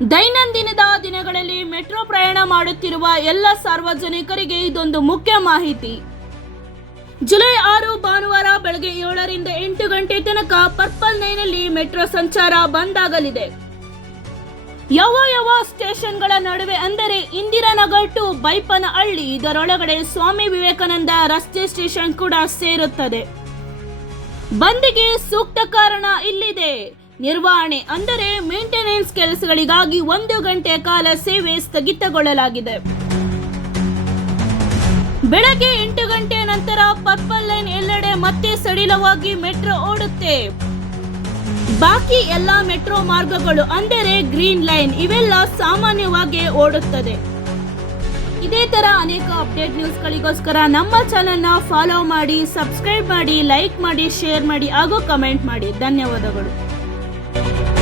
ದೈನಂದಿನದ ದಿನಗಳಲ್ಲಿ ಮೆಟ್ರೋ ಪ್ರಯಾಣ ಮಾಡುತ್ತಿರುವ ಎಲ್ಲ ಸಾರ್ವಜನಿಕರಿಗೆ ಇದೊಂದು ಮುಖ್ಯ ಮಾಹಿತಿ. ಜುಲೈ ಆರು ಭಾನುವಾರ ಬೆಳಗ್ಗೆ ಏಳರಿಂದ ಎಂಟು ಗಂಟೆ ತನಕ ಪರ್ಪಲ್ ನೈನಲ್ಲಿ ಮೆಟ್ರೋ ಸಂಚಾರ ಬಂದ್ ಆಗಲಿದೆ. ಯಾವ ಯಾವ ಸ್ಟೇಷನ್ಗಳ ನಡುವೆ ಅಂದರೆ ಇಂದಿರಾನಗರ್ ಟು ಬೈಪನಹಳ್ಳಿ, ಇದರೊಳಗಡೆ ಸ್ವಾಮಿ ವಿವೇಕಾನಂದ ರಸ್ತೆ ಸ್ಟೇಷನ್ ಕೂಡ ಸೇರುತ್ತದೆ. ಬಂದಿಗೆ ಸೂಕ್ತ ಕಾರಣ ಇಲ್ಲಿದೆ. ನಿರ್ವಹಣೆ ಅಂದರೆ ಮೇಂಟೆನೆನ್ಸ್ ಕೆಲಸಗಳಿಗಾಗಿ ಒಂದು ಗಂಟೆ ಕಾಲ ಸೇವೆ ಸ್ಥಗಿತಗೊಳ್ಳಲಾಗಿದೆ. ಬೆಳಗ್ಗೆ ಎಂಟು ಗಂಟೆ ನಂತರ ಪರ್ಪಲ್ ಲೈನ್ ಎಲ್ಲೆಡೆ ಮತ್ತೆ ಸಡಿಲವಾಗಿ ಮೆಟ್ರೋ ಓಡುತ್ತೆ. ಬಾಕಿ ಎಲ್ಲ ಮೆಟ್ರೋ ಮಾರ್ಗಗಳು ಅಂದರೆ ಗ್ರೀನ್ ಲೈನ್ ಇವೆಲ್ಲ ಸಾಮಾನ್ಯವಾಗಿ ಓಡುತ್ತದೆ. ಇದೇ ತರ ಅನೇಕ ಅಪ್ಡೇಟ್ ನ್ಯೂಸ್ಗಳಿಗೋಸ್ಕರ ನಮ್ಮ ಚಾನೆಲ್ನ ಫಾಲೋ ಮಾಡಿ ಸಬ್ಸ್ಕ್ರೈಬ್ ಮಾಡಿ ಲೈಕ್ ಮಾಡಿ ಶೇರ್ ಮಾಡಿ ಹಾಗೂ ಕಮೆಂಟ್ ಮಾಡಿ. ಧನ್ಯವಾದಗಳು. Thank you